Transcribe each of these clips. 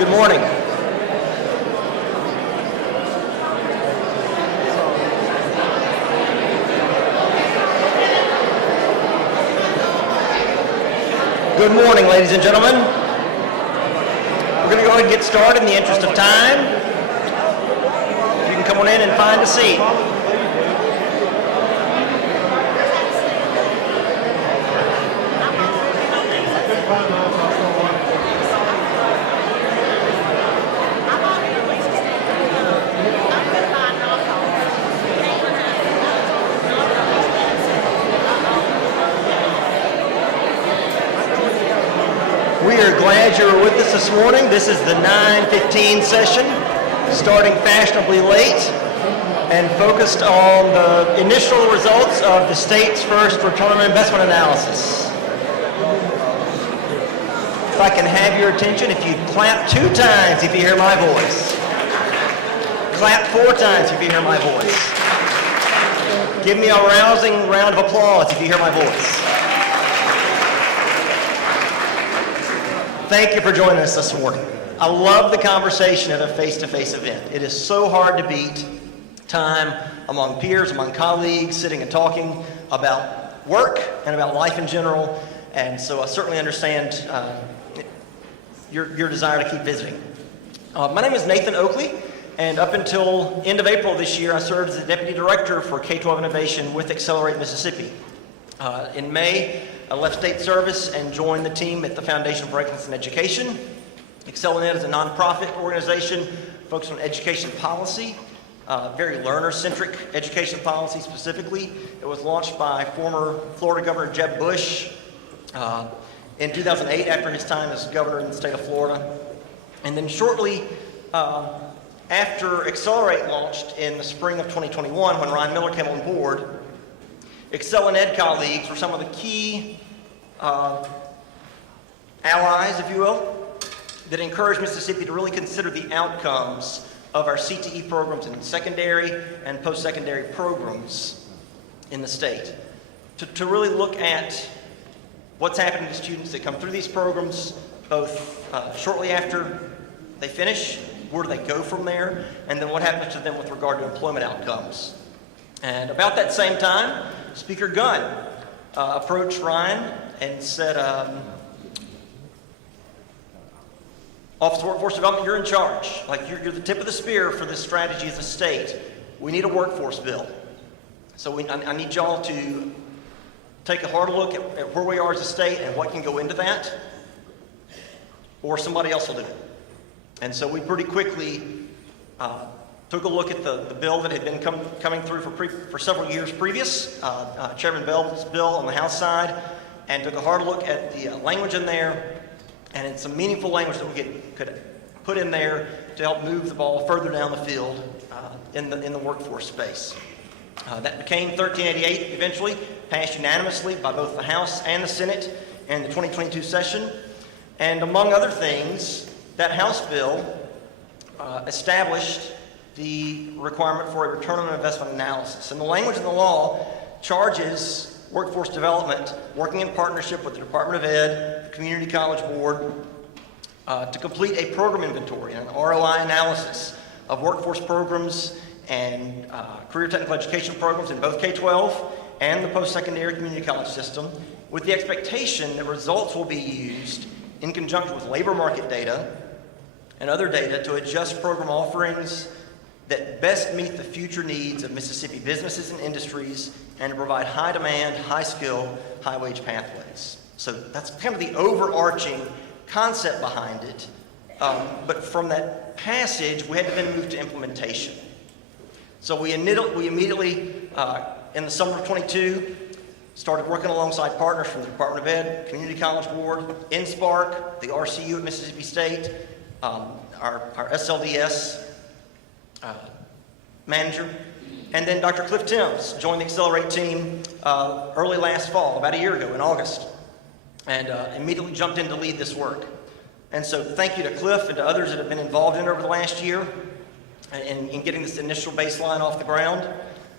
Good morning. Good morning, ladies and gentlemen. We're going to go ahead and get started in the interest of time. You can come on in and find a seat. We are glad you were with us this morning. This is the 9:15 session, starting fashionably late and focused on the initial results of the state's first return on investment analysis. If I can have your attention, if you clap 2 times if you hear my voice. Clap 4 times if you hear my voice. Give me a rousing round of applause if you hear my voice. Thank you for joining us this morning. I love the conversation at a face-to-face event. It is so hard to beat time among peers, among colleagues, sitting and talking about work and about life in general. And so I certainly understand your desire to keep visiting. My name is Nathan Oakley, and up until end of April this year, I served as the Deputy Director for K-12 Innovation with Accelerate Mississippi. In May, I left state service and joined the team at the Foundation for Excellence in Education. ExcelerNet is a nonprofit organization focused on education policy, very learner-centric education policy specifically. It was launched by former Florida Governor Jeb Bush in 2008 after his time as governor in the state of Florida. And then shortly after Accelerate launched in the spring of 2021, when Ryan Miller came on board, ExcelerNet colleagues were some of the key allies, if you will, that encouraged Mississippi to really consider the outcomes of our CTE programs in secondary and post-secondary programs in the state. To really look at what's happening to students that come through these programs, both shortly after they finish, where do they go from there, and then what happens to them with regard to employment outcomes. And about that same time, Speaker Gunn approached Ryan and said, Office of Workforce Development, you're in charge. Like, you're the tip of the spear for this strategy as a state. We need a workforce bill. So I need y'all to take a hard look at where we are as a state and what can go into that, or somebody else will do it. And so we pretty quickly took a look at the bill that had been coming through for several years previous, Chairman Bell's bill on the House side, and took a hard look at the language in there, and it's some meaningful language that we could put in there to help move the ball further down the field in the workforce space. That became 1388 eventually, passed unanimously by both the House and the Senate in the 2022 session. And among other things, that House bill established the requirement for a return on investment analysis. And the language in the law charges workforce development, working in partnership with the Department of Ed, the Community College Board, to complete a program inventory and an ROI analysis of workforce programs and career technical education programs in both K-12 and the post-secondary community college system, with the expectation that results will be used in conjunction with labor market data and other data to adjust program offerings that best meet the future needs of Mississippi businesses and industries and to provide high demand, high skill, high wage pathways. So that's kind of the overarching concept behind it. But from that passage, we had to then move to implementation. So we immediately, in the summer of 22, started working alongside partners from the Department of Ed, Community College Board, InSpark, the RCU at Mississippi State, our SLDS manager, and then Dr. Cliff Timms joined the Accelerate team early last fall, about a year ago in August, and immediately jumped in to lead this work. And so thank you to Cliff and to others that have been involved in it over the last year in getting this initial baseline off the ground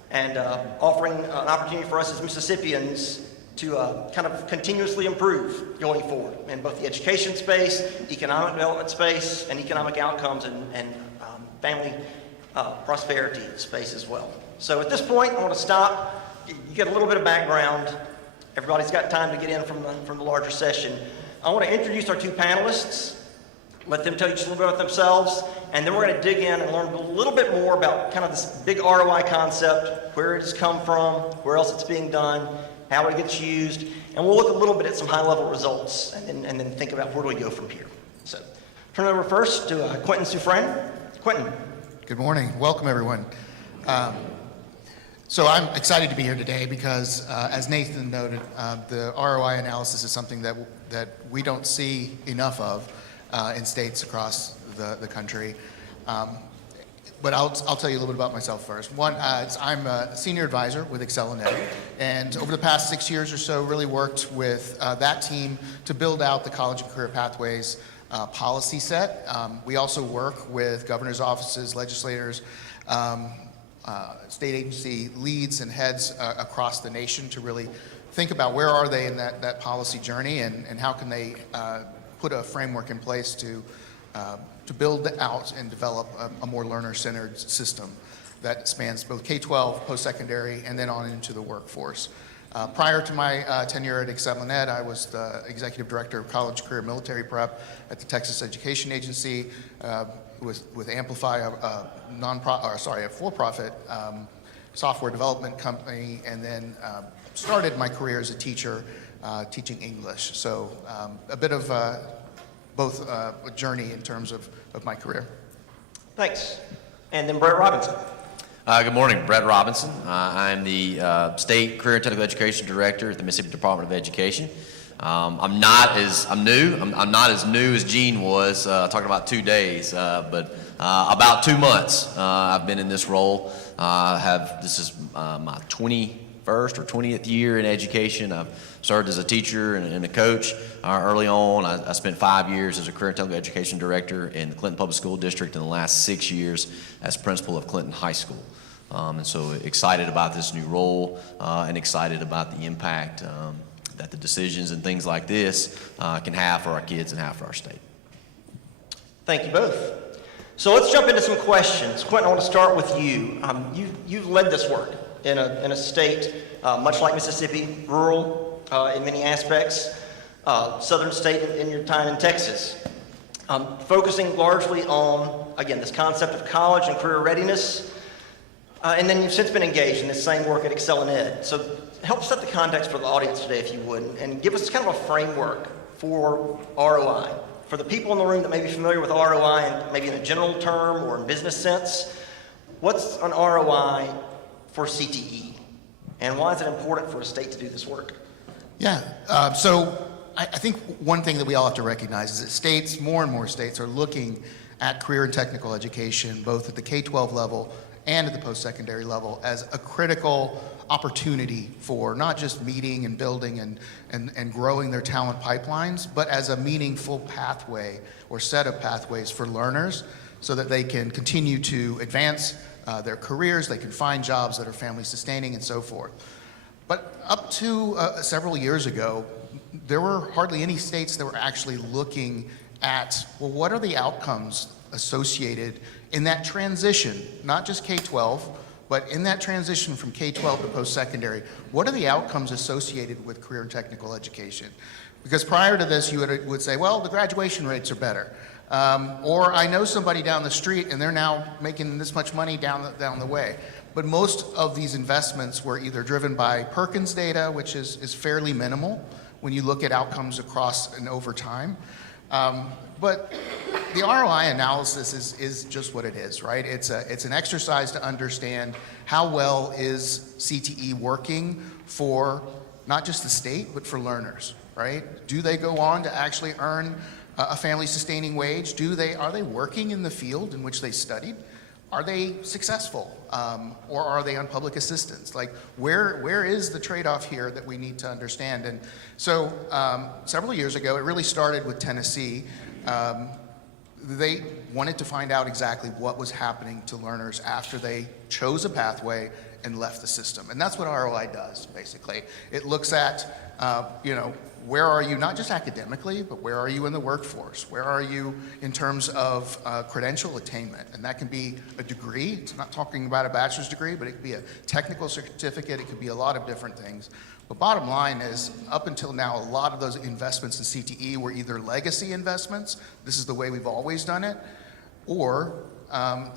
and offering an opportunity for us as Mississippians kind of continuously improve going forward in both the education space, economic development space, and economic outcomes and family prosperity space as well. So at this point, I want to stop. You get a little bit of background. Everybody's got time to get in from the larger session. I want to introduce our two panelists, let them tell you just a little bit about themselves, and then we're going to dig in and learn a little bit more about kind of this big ROI concept, where it has come from, where else it's being done, how it gets used, and we'll look a little bit at some high-level results, and then think about where do we go from here. So, turn it over first to Quentin Suffren. Quentin. Good morning. Welcome, everyone. So I'm excited to be here today because, as Nathan noted, the ROI analysis is something that we don't see enough of in states across the country. But I'll tell you a little bit about myself first. One, I'm a senior advisor with ExcelinEd, and over the past 6 years or so, really worked with that team to build out the college and career pathways policy set. We also work with governor's offices, legislators, state agency leads and heads across the nation to really think about where are they in that policy journey and how can they put a framework in place to build out and develop a more learner-centered system that spans both K-12, post-secondary, and then on into the workforce. Prior to my tenure at ExcelinEd, I was the executive director of college, career, military prep at the Texas Education Agency with Amplify, a for-profit software development company, and then started my career as a teacher teaching English. So a bit of both a journey in terms of my career. Thanks. And then Brett Robinson. Good morning, Brett Robinson. I'm the State Career and Technical Education Director at the Mississippi Department of Education. I'm not as new as Gene was, talking about 2 days, but about 2 months I've been in this role. This is my 21st or 20th year in education. I've served as a teacher and a coach early on. I spent 5 years as a career and technical education director in the Clinton Public School District, and the last 6 years as principal of Clinton High School. And so excited about this new role and excited about the impact that the decisions and things like this can have for our kids and have for our state. Thank you both. So let's jump into some questions. Quentin, I want to start with you. You've led this work in a state much like Mississippi, rural in many aspects, southern state in your time in Texas, focusing largely on, again, this concept of college and career readiness, and then you've since been engaged in this same work at ExcelinEd. So help set the context for the audience today, if you would, and give us kind of a framework for ROI. For the people in the room that may be familiar with ROI and maybe in a general term or in business sense, what's an ROI for CTE? And why is it important for a state to do this work? Yeah, so I think one thing that we all have to recognize is that states, more and more states, are looking at career and technical education, both at the K-12 level and at the post-secondary level, as a critical opportunity for not just meeting and building and growing their talent pipelines, but as a meaningful pathway or set of pathways for learners so that they can continue to advance their careers, they can find jobs that are family sustaining and so forth. But up to several years ago, there were hardly any states that were actually looking at, well, what are the outcomes associated in that transition, not just K-12, but in that transition from K-12 to post-secondary, what are the outcomes associated with career and technical education? Because prior to this, you would say, well, the graduation rates are better. Or I know somebody down the street and they're now making this much money down the way. But most of these investments were either driven by Perkins data, which is fairly minimal when you look at outcomes across and over time. But the ROI analysis is just what it is, right? It's an exercise to understand how well is CTE working for not just the state, but for learners, right? Do they go on to actually earn a family sustaining wage? Are they working in the field in which they studied? Are they successful? Or are they on public assistance? Like, where is the trade-off here that we need to understand? And so several years ago, it really started with Tennessee. They wanted to find out exactly what was happening to learners after they chose a pathway and left the system. And that's what ROI does, basically. It looks at where are you, not just academically, but where are you in the workforce? Where are you in terms of credential attainment? And that can be a degree. It's not talking about a bachelor's degree, but it could be a technical certificate. It could be a lot of different things. But bottom line is, up until now, a lot of those investments in CTE were either legacy investments, this is the way we've always done it, or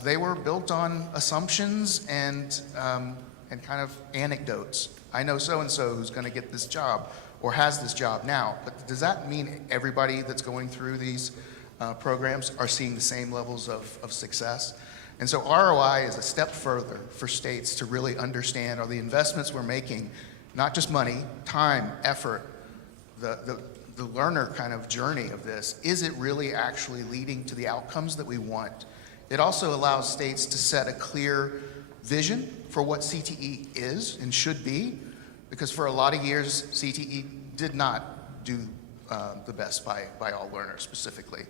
they were built on assumptions and kind of anecdotes. I know so-and-so who's going to get this job or has this job now, but does that mean everybody that's going through these programs are seeing the same levels of success? And so ROI is a step further for states to really understand, are the investments we're making, not just money, time, effort, the learner kind of journey of this, is it really actually leading to the outcomes that we want? It also allows states to set a clear vision for what CTE is and should be, because for a lot of years, CTE did not do the best by all learners specifically.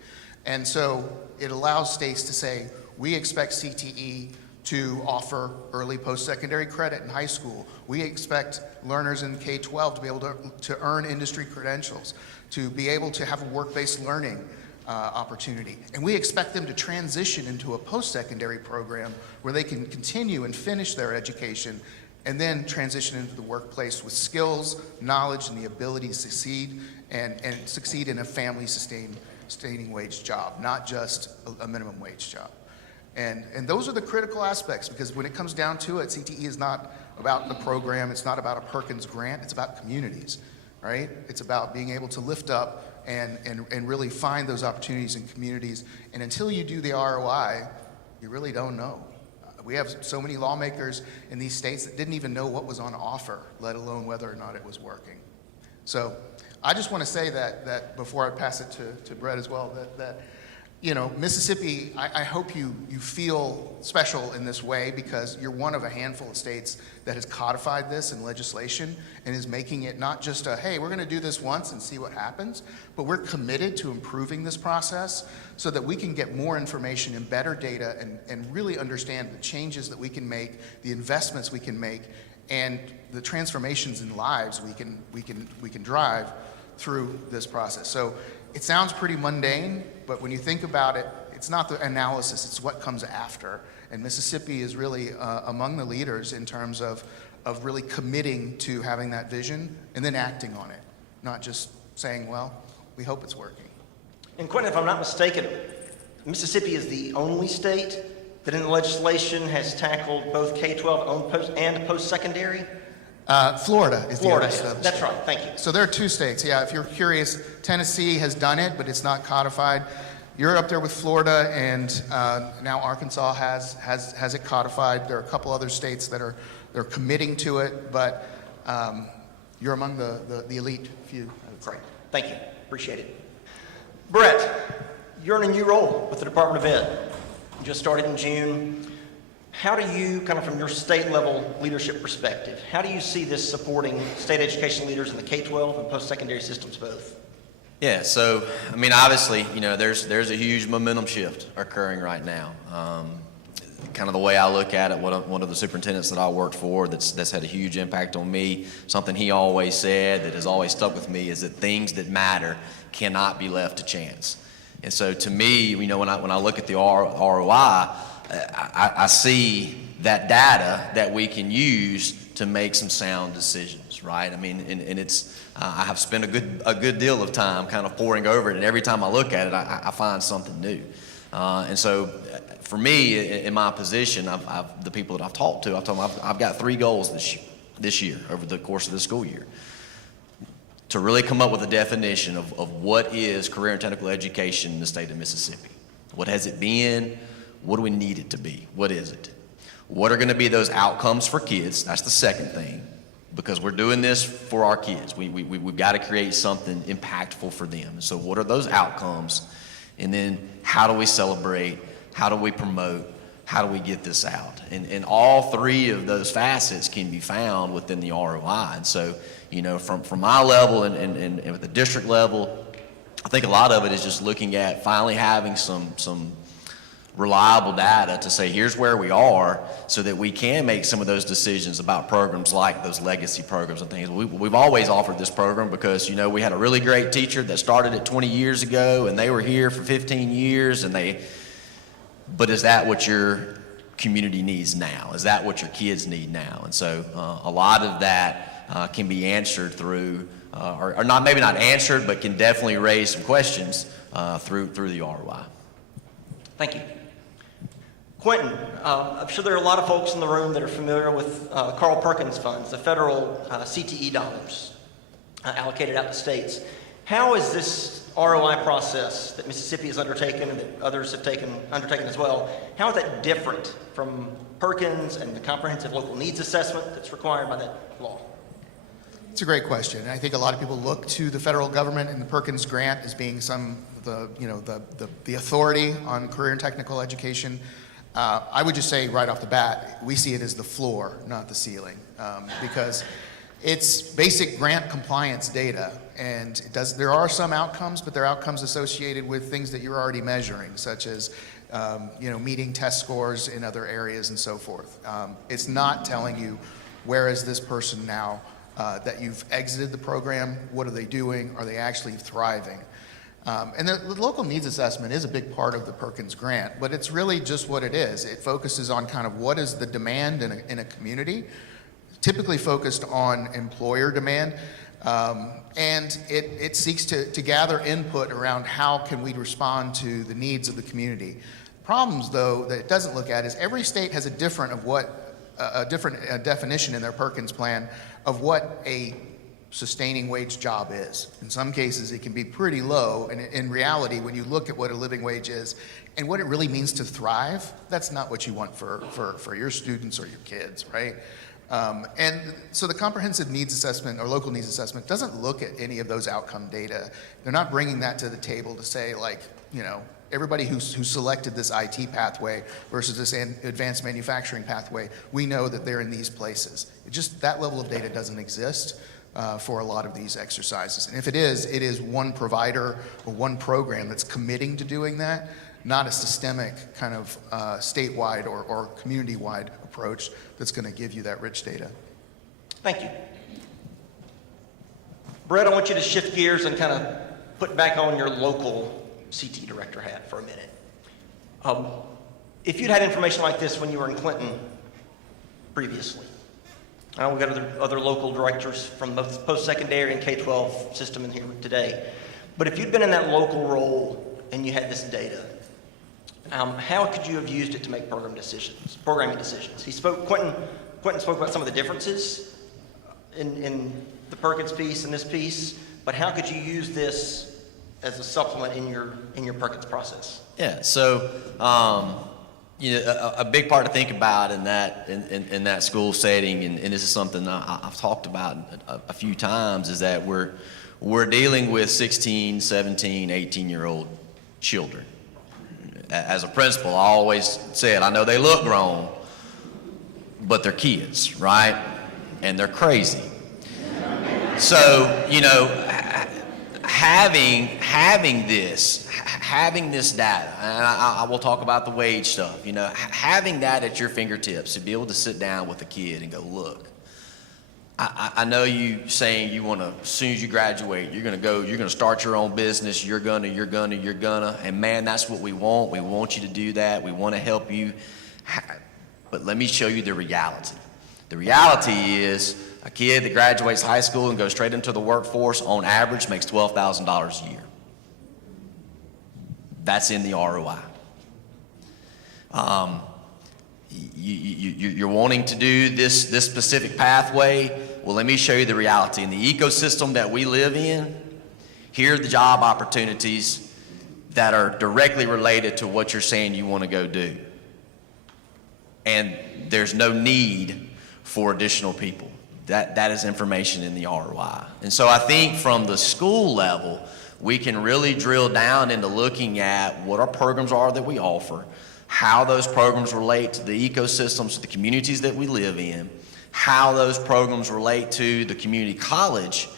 And so it allows states to say, we expect CTE to offer early post-secondary credit in high school. We expect learners in K-12 to be able to earn industry credentials, to be able to have a work-based learning opportunity. And we expect them to transition into a post-secondary program where they can continue and finish their education and then transition into the workplace with skills, knowledge, and the ability to succeed and succeed in a family-sustaining wage job, not just a minimum wage job. And those are the critical aspects, because when it comes down to it, CTE is not about the program, it's not about a Perkins grant, it's about communities, right? It's about being able to lift up and really find those opportunities in communities. And until you do the ROI, you really don't know. We have so many lawmakers in these states that didn't even know what was on offer, let alone whether or not it was working. So I just want to say that before I pass it to Brett as well, that Mississippi, I hope you feel special in this way, because you're one of a handful of states that has codified this in legislation and is making it not just a, hey, we're going to do this once and see what happens, but we're committed to improving this process so that we can get more information and better data and really understand the changes that we can make, the investments we can make, and the transformations in lives we can drive through this process. So it sounds pretty mundane, but when you think about it, it's not the analysis, it's what comes after. And Mississippi is really among the leaders in terms of really committing to having that vision and then acting on it, not just saying, well, we hope it's working. And Quentin, if I'm not mistaken, Mississippi is the only state that in the legislation has tackled both K-12 and post-secondary? Florida is the other state. That's right, thank you. So there are two states, yeah, if you're curious. Tennessee has done it, but it's not codified. You're up there with Florida, and now Arkansas has it codified. There are a couple other states that they're committing to it, but you're among the elite few. Great, thank you, appreciate it. Brett, you're in a new role with the Department of Ed. You just started in June. How do you, kind of from your state level leadership perspective, how do you see this supporting state education leaders in the K-12 and post-secondary systems both? Yeah, so, I mean, obviously, there's a huge momentum shift occurring right now. Kind of the way I look at it, one of the superintendents that I worked for that's had a huge impact on me, something he always said that has always stuck with me is that things that matter cannot be left to chance. And so to me, when I look at the ROI, I see that data that we can use to make some sound decisions, right? I mean, and it's, I have spent a good deal of time kind of poring over it, and every time I look at it, I find something new. And so for me, in my position, the people that I've talked to, I've got 3 goals this year, over the course of the school year, to really come up with a definition of what is career and technical education in the state of Mississippi. What has it been? What do we need it to be? What is it? What are going to be those outcomes for kids? That's the second thing, because we're doing this for our kids. We've got to create something impactful for them. So what are those outcomes? And then how do we celebrate? How do we promote? How do we get this out? And all 3 of those facets can be found within the ROI. And so, from my level and at the district level, I think a lot of it is just looking at finally having some reliable data to say, here's where we are, so that we can make some of those decisions about programs like those legacy programs and things. We've always offered this program because, you know, we had a really great teacher that started it 20 years ago, and they were here for 15 years, but is that what your community needs now? Is that what your kids need now? And so a lot of that can be answered through, or not, maybe not answered, but can definitely raise some questions through the ROI. Thank you. Quentin, I'm sure there are a lot of folks in the room that are familiar with Carl Perkins funds, the federal CTE dollars allocated out to states. How is this ROI process that Mississippi has undertaken and that others have undertaken as well, how is that different from Perkins and the comprehensive local needs assessment that's required by that law? It's a great question. And I think a lot of people look to the federal government and the Perkins grant as being the authority on career and technical education. I would just say right off the bat, we see it as the floor, not the ceiling, because it's basic grant compliance data, and there are some outcomes, but they're outcomes associated with things that you're already measuring, such as meeting test scores in other areas and so forth. It's not telling you, where is this person now that you've exited the program, what are they doing, are they actually thriving? And the local needs assessment is a big part of the Perkins grant, but it's really just what it is. It focuses on kind of what is the demand in a community, typically focused on employer demand, and it seeks to gather input around how can we respond to the needs of the community. Problems, though, that it doesn't look at is every state has a different definition in their Perkins plan of what a sustaining wage job is. In some cases, it can be pretty low, and in reality, when you look at what a living wage is and what it really means to thrive, that's not what you want for your students or your kids, right? And so the comprehensive needs assessment or local needs assessment doesn't look at any of those outcome data. They're not bringing that to the table to say, like, everybody who selected this IT pathway versus this advanced manufacturing pathway, we know that they're in these places. That level of data doesn't exist for a lot of these exercises. And if it is one provider or one program that's committing to doing that, not a systemic kind of statewide or community-wide approach that's going to give you that rich data. Thank you. Brett, I want you to shift gears and kind of put back on your local CT director hat for a minute. If you'd had information like this when you were in Clinton previously, I know we've got other local directors from both post-secondary and K-12 system in here today, but if you'd been in that local role and you had this data, how could you have used it to make programming decisions? Quentin spoke about some of the differences in the Perkins piece and this piece, but how could you use this as a supplement in your Perkins process? Yeah, so a big part to think about in that school setting, and this is something I've talked about a few times, is that we're dealing with 16, 17, 18-year-old children. As a principal, I always said, I know they look grown, but they're kids, right? And they're crazy. So, having this data, and I will talk about the wage stuff, having that at your fingertips to be able to sit down with a kid and go, look, I know you saying you want to, as soon as you graduate, you're going to start your own business, you're gonna, and man, that's what we want. We want you to do that. We want to help you. But let me show you the reality. The reality is a kid that graduates high school and goes straight into the workforce on average makes $12,000 a year. That's in the ROI. You're wanting to do this specific pathway. Well, let me show you the reality. In the ecosystem that we live in, here are the job opportunities that are directly related to what you're saying you want to go do. And there's no need for additional people. That is information in the ROI. And so I think from the school level, we can really drill down into looking at what our programs are that we offer, how those programs relate to the ecosystems, the communities that we live in, how those programs relate to the community college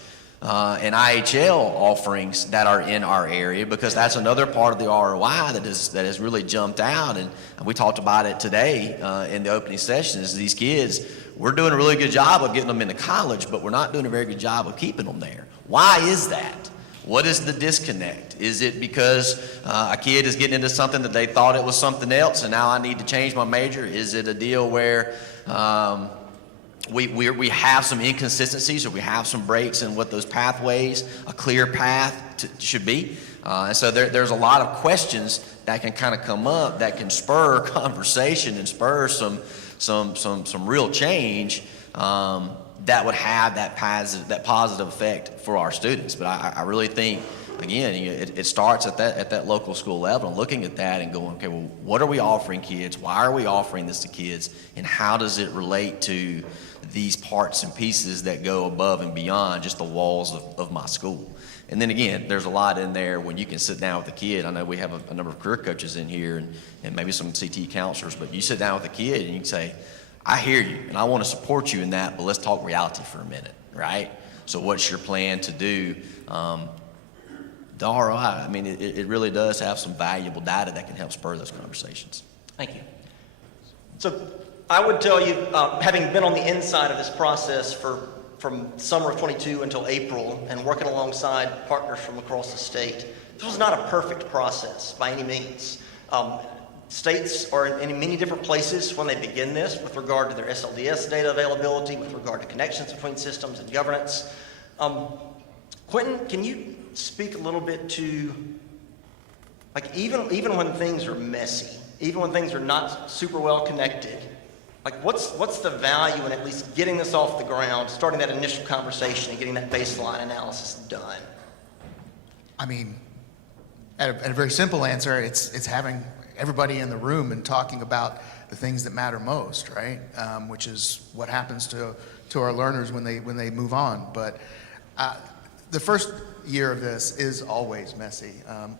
and IHL offerings that are in our area, because that's another part of the ROI that has really jumped out, and we talked about it today in the opening session. Is these kids, we're doing a really good job of getting them into college, but we're not doing a very good job of keeping them there. Why is that? What is the disconnect? Is it because a kid is getting into something that they thought it was something else, and now I need to change my major? Is it a deal where we have some inconsistencies, or we have some breaks in what those pathways, a clear path should be? And so there's a lot of questions that can kind of come up that can spur conversation and spur some real change that would have that positive effect for our students. But I really think, again, it starts at that local school level, and looking at that and going, okay, well, what are we offering kids? Why are we offering this to kids? And how does it relate to these parts and pieces that go above and beyond just the walls of my school? And then again, there's a lot in there when you can sit down with a kid. I know we have a number of career coaches in here and maybe some CT counselors, but you sit down with a kid and you can say, I hear you, and I want to support you in that, but let's talk reality for a minute, right? So what's your plan to do? The ROI, I mean, it really does have some valuable data that can help spur those conversations. Thank you. So I would tell you, having been on the inside of this process from summer of 22 until April and working alongside partners from across the state, this was not a perfect process by any means. States are in many different places when they begin this with regard to their SLDS data availability, with regard to connections between systems and governance. Quentin, can you speak a little bit to, like, even when things are messy, even when things are not super well connected, like what's the value in at least getting this off the ground, starting that initial conversation and getting that baseline analysis done? I mean, at a very simple answer, it's having everybody in the room and talking about the things that matter most, right? Which is what happens to our learners when they move on. But the first year of this is always messy.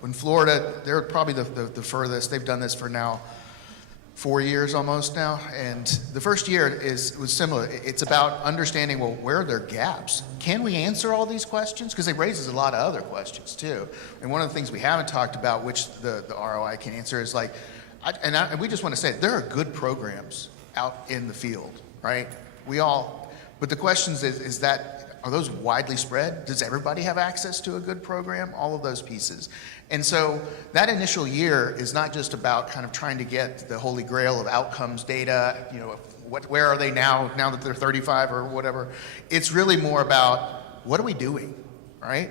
In Florida, they're probably the furthest. They've done this for now 4 years almost now, and the first year was similar. It's about understanding, well, where are their gaps? Can we answer all these questions? Because it raises a lot of other questions too. And one of the things we haven't talked about, which the ROI can answer, is like, and we just want to say, there are good programs out in the field, right? But the question is that, are those widely spread? Does everybody have access to a good program? All of those pieces. And so that initial year is not just about kind of trying to get the holy grail of outcomes data, where are they now that they're 35 or whatever. It's really more about, what are we doing, right?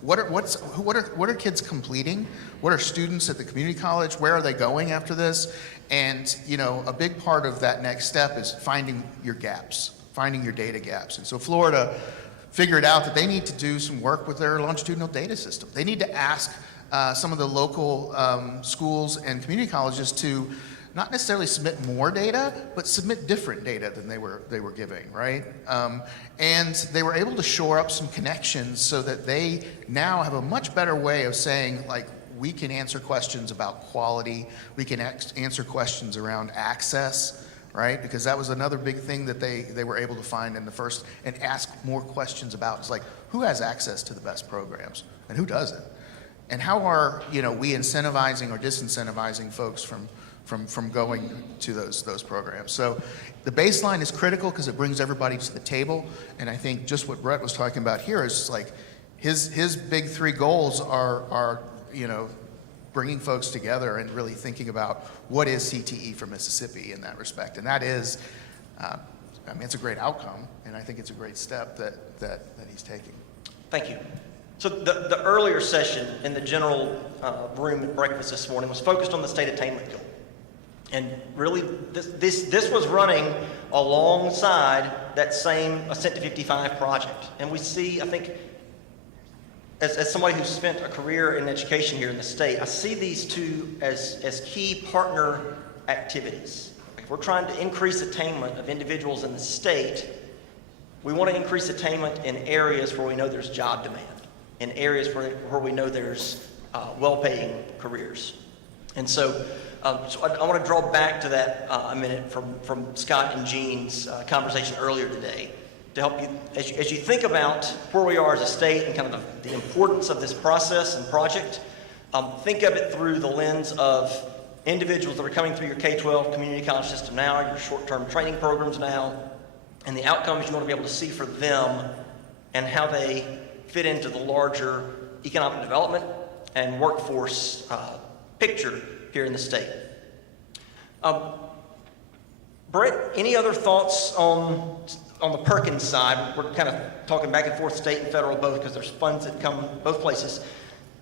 What are kids completing? What are students at the community college? Where are they going after this? And a big part of that next step is finding your gaps, finding your data gaps. And so Florida figured out that they need to do some work with their longitudinal data system. They need to ask some of the local schools and community colleges to not necessarily submit more data, but submit different data than they were giving, right? And they were able to shore up some connections so that they now have a much better way of saying, like, we can answer questions about quality, we can answer questions around access, right? Because that was another big thing that they were able to find in the first, and ask more questions about. It's like, who has access to the best programs and who doesn't? And how are we incentivizing or disincentivizing folks from going to those programs? So the baseline is critical because it brings everybody to the table. And I think just what Brett was talking about here is like his big three goals are bringing folks together and really thinking about what is CTE for Mississippi in that respect. And that is, it's a great outcome, and I think it's a great step that he's taking. Thank you. So the earlier session in the general room at breakfast this morning was focused on the state attainment goal. And really, this was running alongside that same Ascent to 55 project. And we see, I think, as somebody who's spent a career in education here in the state, I see these two as key partner activities. If we're trying to increase attainment of individuals in the state, we want to increase attainment in areas where we know there's job demand, in areas where we know there's well-paying careers. And so I want to draw back to that a minute from Scott and Jean's conversation earlier today. to help you as you think about where we are as a state and kind of the importance of this process and project. Think of it through the lens of individuals that are coming through your K-12 community college system now, your short-term training programs now, and the outcomes you want to be able to see for them and how they fit into the larger economic development and workforce picture here in the state. Brett, any other thoughts on the Perkins side? We're kind of talking back and forth, state and federal both, because there's funds that come both places.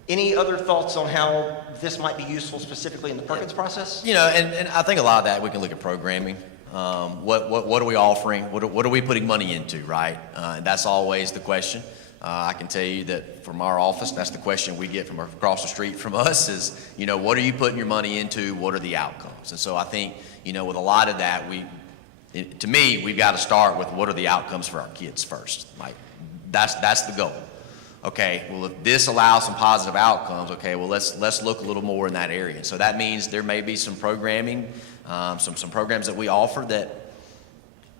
Any other thoughts on how this might be useful specifically in the Perkins process? You know, and I think a lot of that we can look at programming. What are we offering? What are we putting money into, right? And that's always the question. I can tell you that from our office, that's the question we get from across the street from us is, you know, what are you putting your money into? What are the outcomes? And so I think, you know, with a lot of that, to me, we've got to start with what are the outcomes for our kids first. Like, that's the goal. Okay, well, if this allows some positive outcomes, okay, well, let's look a little more in that area. So that means there may be some programming, some programs that we offer that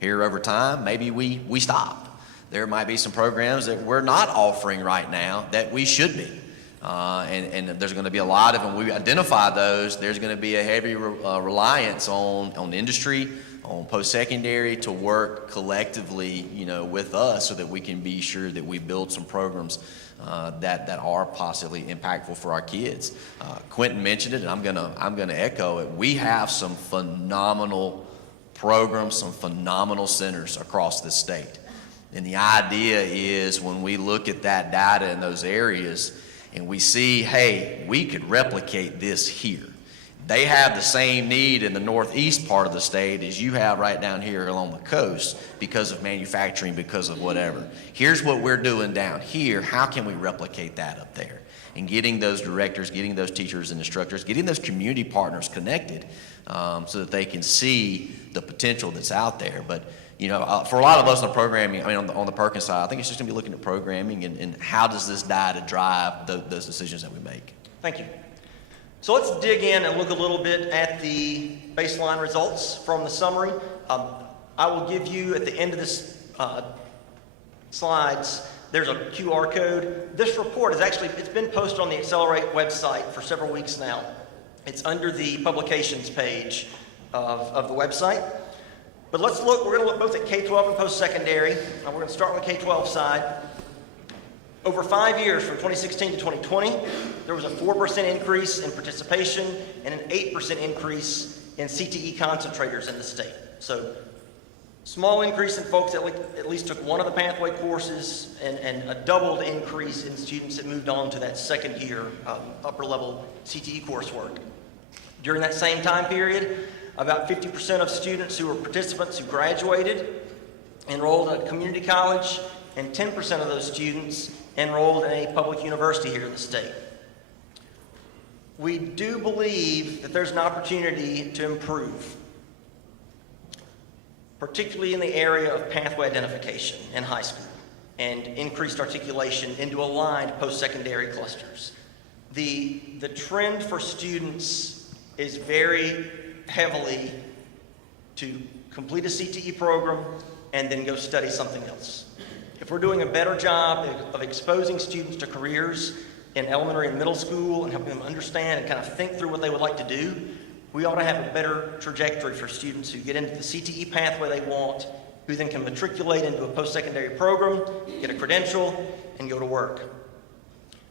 here over time, maybe we stop. There might be some programs that we're not offering right now that we should be. And there's going to be a lot of them. We identify those. There's going to be a heavy reliance on industry, on post-secondary to work collectively, you know, with us so that we can be sure that we build some programs that are positively impactful for our kids. Quentin mentioned it, and I'm gonna echo it. We have some phenomenal programs, some phenomenal centers across the state. And the idea is when we look at that data in those areas and we see, hey, we could replicate this here. They have the same need in the northeast part of the state as you have right down here along the coast because of manufacturing, because of whatever. Here's what we're doing down here. How can we replicate that up there? And getting those directors, getting those teachers and instructors, getting those community partners connected so that they can see the potential that's out there. But you know, for a lot of us on the programming, I mean, on the Perkins side, I think it's just going to be looking at programming and how does this data drive those decisions that we make. Thank you. So let's dig in and look a little bit at the baseline results from the summary. I will give you at the end of this slides, there's a QR code. This report is actually, it's been posted on the Accelerate website for several weeks now. It's under the publications page of the website. But let's look, we're going to look both at K-12 and post-secondary. We're going to start on the K-12 side. Over 5 years, from 2016 to 2020, there was a 4% increase in participation and an 8% increase in CTE concentrators in the state. So, small increase in folks that at least took one of the pathway courses and a doubled increase in students that moved on to that second year upper level CTE coursework. During that same time period, about 50% of students who were participants who graduated enrolled at a community college, and 10% of those students enrolled in a public university here in the state. We do believe that there's an opportunity to improve, particularly in the area of pathway identification in high school and increased articulation into aligned post-secondary clusters. The trend for students is very heavily to complete a CTE program and then go study something else. If we're doing a better job of exposing students to careers in elementary and middle school and helping them understand and kind of think through what they would like to do, we ought to have a better trajectory for students who get into the CTE pathway they want, who then can matriculate into a post-secondary program, get a credential, and go to work.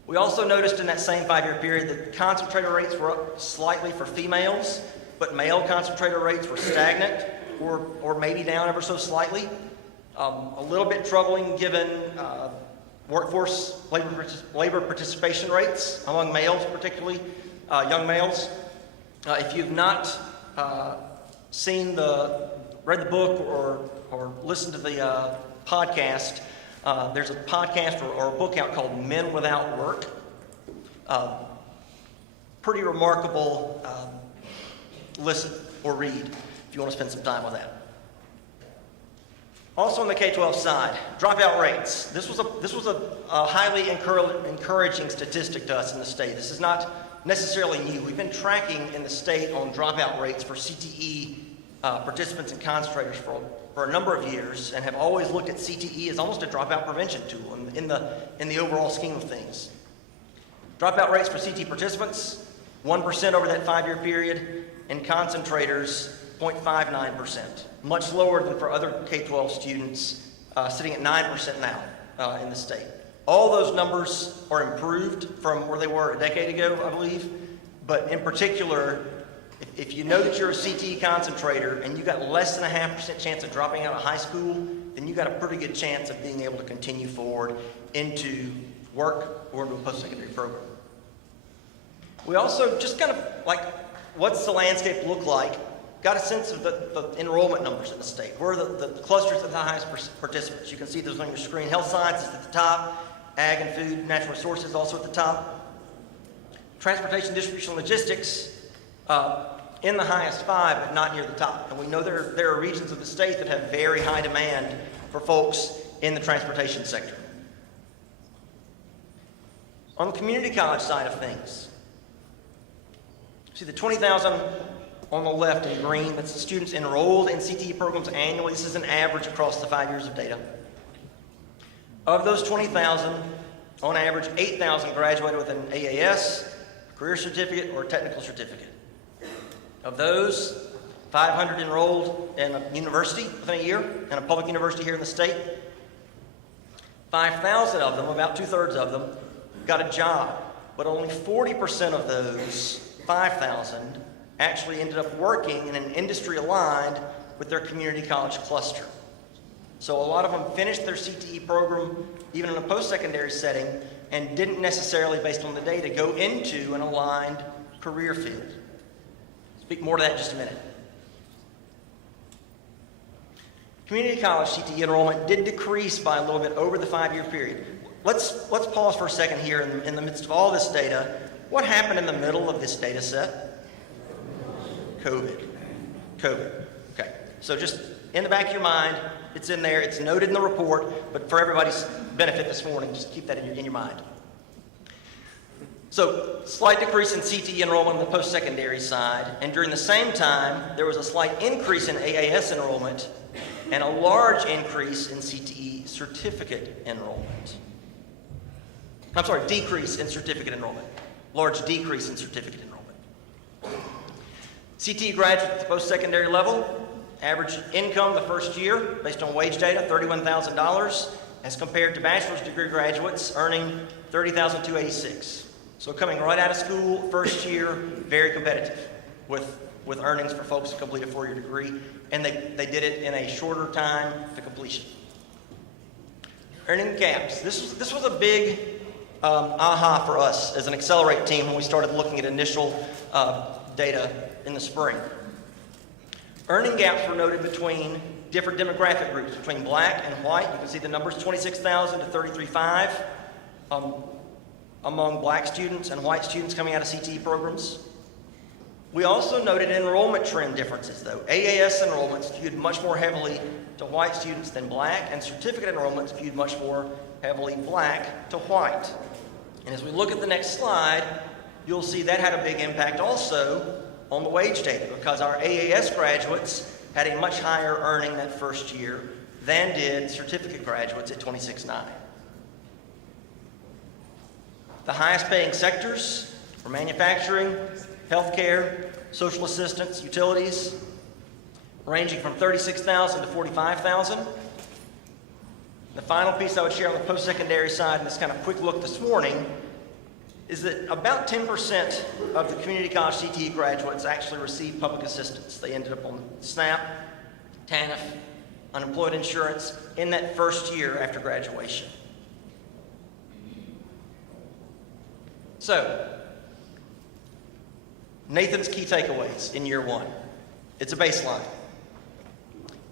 We also noticed in that same 5-year period that concentrator rates were up slightly for females, but male concentrator rates were stagnant or maybe down ever so slightly. A little bit troubling given workforce labor participation rates among males, particularly young males. If you've not read the book or listened to the podcast, there's a podcast or a book out called Men Without Work. Pretty remarkable listen or read if you want to spend some time with that. Also on the K-12 side, dropout rates. This was a highly encouraging statistic to us in the state. This is not necessarily new. We've been tracking in the state on dropout rates for CTE participants and concentrators for a number of years and have always looked at CTE as almost a dropout prevention tool in the overall scheme of things. Dropout rates for CTE participants, 1% over that 5-year period, and concentrators, 0.59%, much lower than for other K-12 students, sitting at 9% now in the state. All those numbers are improved from where they were a decade ago, I believe, but in particular, if you know that you're a CTE concentrator and you got less than a 0.5% chance of dropping out of high school, then you got a pretty good chance of being able to continue forward into work or into a post-secondary program. We also just kind of like, what's the landscape look like? Got a sense of the enrollment numbers in the state. Where are the clusters of the highest participants? You can see those on your screen. Health sciences at the top, ag and food, natural resources also at the top. Transportation, distribution, logistics in the highest 5, but not near the top. And we know there are regions of the state that have very high demand for folks in the transportation sector. On the community college side of things, see the 20,000 on the left in green, that's the students enrolled in CTE programs annually. This is an average across the 5 years of data. Of those 20,000, on average, 8,000 graduated with an AAS, career certificate, or a technical certificate. Of those, 500 enrolled in a university within a year, and a public university here in the state. 5,000 of them, about 2/3 of them, got a job, but only 40% of those 5,000 actually ended up working in an industry aligned with their community college cluster. So a lot of them finished their CTE program even in a post-secondary setting and didn't necessarily, based on the data, go into an aligned career field. Speak more to that in just a minute. Community college CTE enrollment did decrease by a little bit over the 5-year period. Let's pause for a second here in the midst of all this data. What happened in the middle of this data set? COVID. Okay. So just in the back of your mind, it's in there, it's noted in the report, but for everybody's benefit this morning, just keep that in your mind. So, slight decrease in CTE enrollment on the post-secondary side, and during the same time, there was a slight increase in AAS enrollment and a large increase in CTE certificate enrollment. I'm sorry, decrease in certificate enrollment. Large decrease in certificate enrollment. CTE graduates at the post-secondary level, average income the first year, based on wage data, $31,000, as compared to bachelor's degree graduates earning $30,286. So coming right out of school, first year, very competitive with earnings for folks who complete a 4-year degree, and they did it in a shorter time to completion. Earning gaps. This was a big aha for us as an Accelerate team when we started looking at initial data in the spring. Earning gaps were noted between different demographic groups, between black and white. You can see the numbers, 26,000 to 33,500 among black students and white students coming out of CTE programs. We also noted enrollment trend differences, though. AAS enrollments skewed much more heavily to white students than black, and certificate enrollments skewed much more heavily black to white. And as we look at the next slide, you'll see that had a big impact also on the wage data, because our AAS graduates had a much higher earning that first year than did certificate graduates at 26,900. The highest paying sectors were manufacturing, healthcare, social assistance, utilities, ranging from 36,000 to 45,000. The final piece I would share on the post-secondary side, in this kind of quick look this morning, is that about 10% of the community college CTE graduates actually received public assistance. They ended up on SNAP, TANF, unemployment insurance in that first year after graduation. So, Nathan's key takeaways in year one. It's a baseline.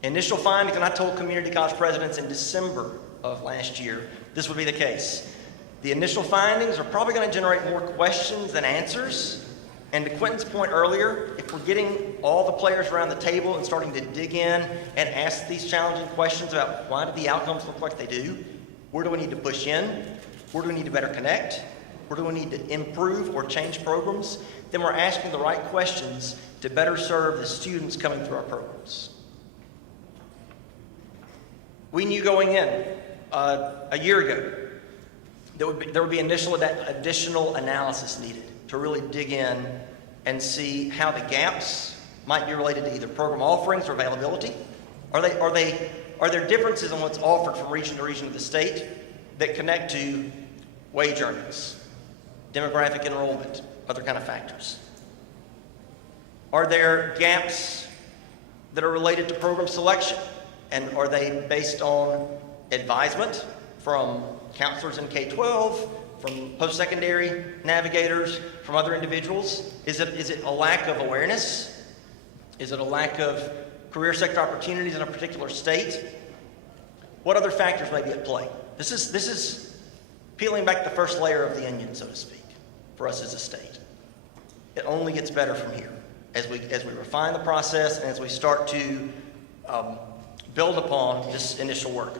Initial findings, and I told community college presidents in December of last year this would be the case. The initial findings are probably going to generate more questions than answers. And to Quentin's point earlier, if we're getting all the players around the table and starting to dig in and ask these challenging questions about why did the outcomes look like they do, where do we need to push in, where do we need to better connect, Where do we need to improve or change programs? Then we're asking the right questions to better serve the students coming through our programs. We knew going in a year ago there would be additional analysis needed to really dig in and see how the gaps might be related to either program offerings or availability. Are there differences in what's offered from region to region of the state that connect to wage earnings, demographic enrollment, other kind of factors? Are there gaps that are related to program selection? And are they based on advisement from counselors in K-12, from post-secondary navigators, from other individuals? Is it a lack of awareness? Is it a lack of career sector opportunities in a particular state? What other factors may be at play? This is peeling back the first layer of the onion, so to speak, for us as a state. It only gets better from here as we refine the process and as we start to build upon this initial work.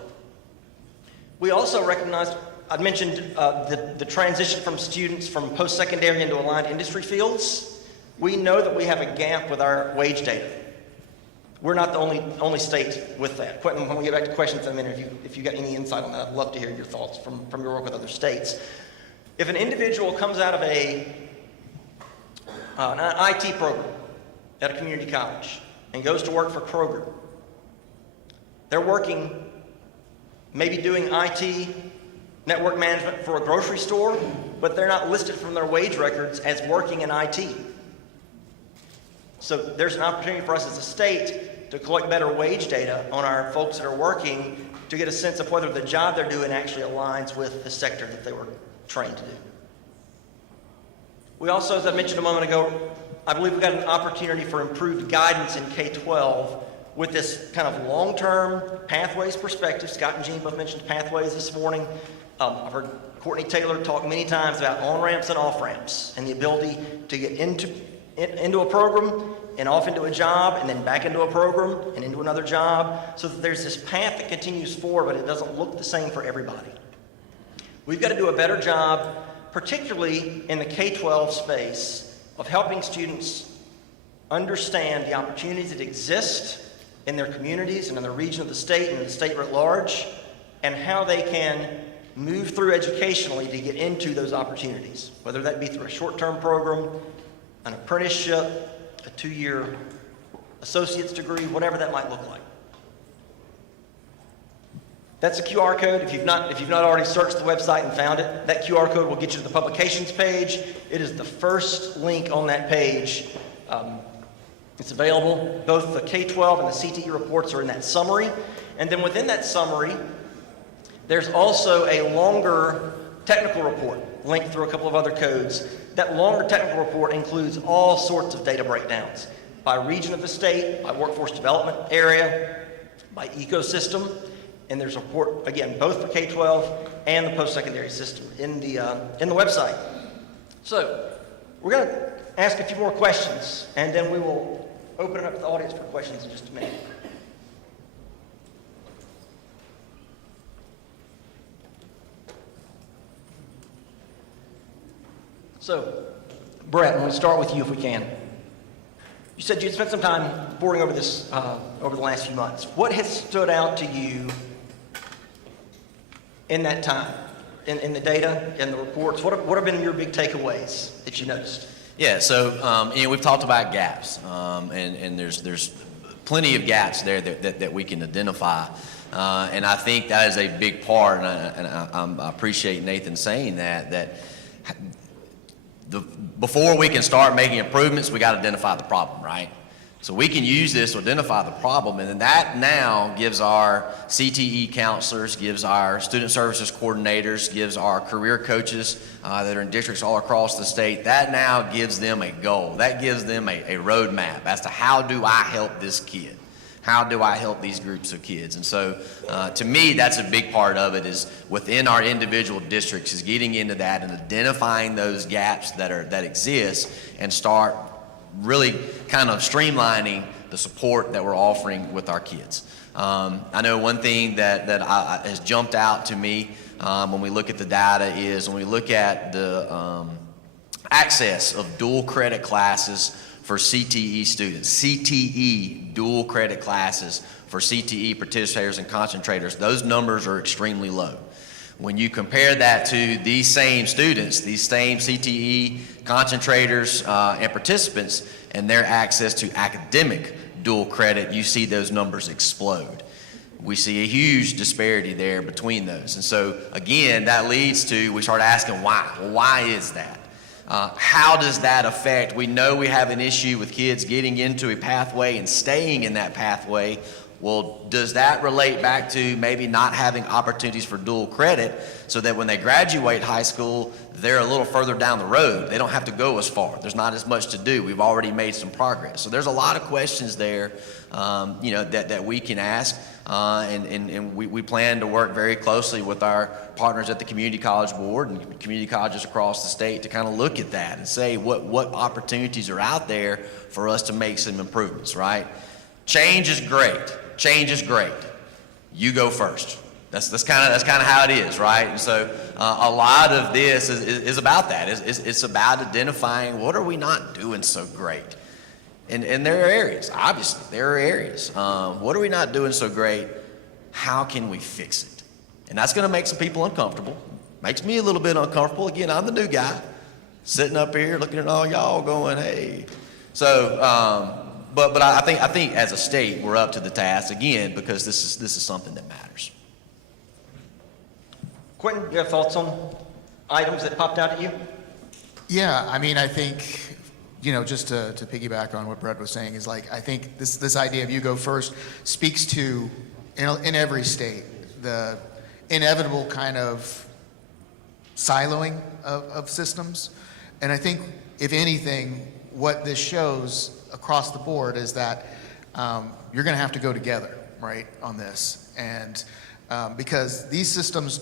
We also recognized, I mentioned the transition from students from post-secondary into aligned industry fields. We know that we have a gap with our wage data. We're not the only state with that. Quentin, when we get back to questions in a minute, if you got any insight on that, I'd love to hear your thoughts from your work with other states. If an individual comes out of an IT program at a community college and goes to work for Kroger, they're working, maybe doing IT network management for a grocery store, but they're not listed from their wage records as working in IT. So there's an opportunity for us as a state to collect better wage data on our folks that are working to get a sense of whether the job they're doing actually aligns with the sector that they were trained to do. We also, as I mentioned a moment ago, I believe we've got an opportunity for improved guidance in K-12 with this kind of long-term pathways perspective. Scott and Jean both mentioned pathways this morning. I've heard Courtney Taylor talk many times about on-ramps and off-ramps and the ability to get into a program and off into a job and then back into a program and into another job, so that there's this path that continues forward, but it doesn't look the same for everybody. We've got to do a better job, particularly in the K-12 space, of helping students understand the opportunities that exist in their communities and in the region of the state and in the state at large, and how they can move through educationally to get into those opportunities, whether that be through a short-term program, an apprenticeship, a 2-year associate's degree, whatever that might look like. That's a QR code. If you've not already searched the website and found it, that QR code will get you to the publications page. It is the first link on that page. It's available. Both the K-12 and the CTE reports are in that summary. And then within that summary, there's also a longer technical report linked through a couple of other codes. That longer technical report includes all sorts of data breakdowns by region of the state, by workforce development area, by ecosystem. And there's a report, again, both for K-12 and the post-secondary system in the website. So we're going to ask a few more questions, and then we will open it up to the audience for questions in just a minute. So, Brett, I'm going to start with you if we can. You said you'd spent some time poring over this over the last few months. What has stood out to you in that time, in the data, in the reports? What have been your big takeaways that you noticed? Yeah, so we've talked about gaps, and there's plenty of gaps there that we can identify, and I think that is a big part. And I appreciate Nathan saying that before we can start making improvements, we got to identify the problem, right? So we can use this to identify the problem, and then that now gives our CTE counselors, gives our student services coordinators, gives our career coaches that are in districts all across the state, that now gives them a goal. That gives them a roadmap as to how do I help this kid? How do I help these groups of kids? And so to me, that's a big part of it, is within our individual districts, is getting into that and identifying those gaps that exist and start really kind of streamlining the support that we're offering with our kids. I know one thing that has jumped out to me when we look at the data is when we look at the access of dual credit classes for CTE students, CTE dual credit classes for CTE participators and concentrators, those numbers are extremely low. When you compare that to these same students, these same CTE concentrators and participants, and their access to academic dual credit, you see those numbers explode. We see a huge disparity there between those. And so, again, that leads to, we start asking why. Well, why is that? How does that affect? We know we have an issue with kids getting into a pathway and staying in that pathway. Well, does that relate back to maybe not having opportunities for dual credit so that when they graduate high school, they're a little further down the road? They don't have to go as far. There's not as much to do. We've already made some progress. So there's a lot of questions there, that we can ask. And we plan to work very closely with our partners at the Community College Board and community colleges across the state to kind of look at that and say what opportunities are out there for us to make some improvements, right? Change is great. Change is great. You go first. That's kind of how it is, right? And so a lot of this is about that. It's about identifying what are we not doing so great. And there are areas, obviously, there are areas. What are we not doing so great? How can we fix it? And that's going to make some people uncomfortable. Makes me a little bit uncomfortable. Again, I'm the new guy, sitting up here looking at all y'all going, hey. So, but I think as a state, we're up to the task, again, because this is something that matters. Quentin, you have thoughts on items that popped out at you? Yeah, I mean, I think, just to piggyback on what Brett was saying is like, I think this idea of you go first speaks to, in every state, the inevitable kind of siloing of systems. And I think, if anything, what this shows across the board is that you're going to have to go together, right, on this. And because these systems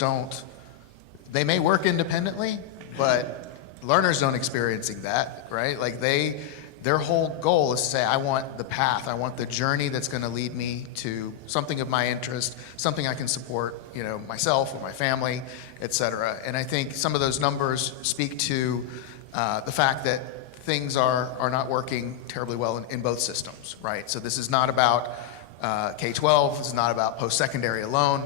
they may work independently, but learners don't experiencing that, right? Like their whole goal is to say, I want the path, I want the journey that's going to lead me to something of my interest, something I can support, myself or my family, et cetera. And I think some of those numbers speak to the fact that things are not working terribly well in both systems, right? So this is not about K-12, this is not about post-secondary alone.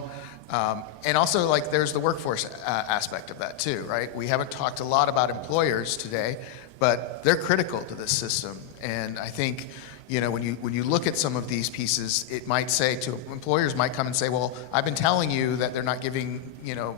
And also, there's the workforce aspect of that too, right? We haven't talked a lot about employers today, but they're critical to this system. And I think, when you look at some of these pieces, it might say to employers might come and say, well, I've been telling you that they're not giving,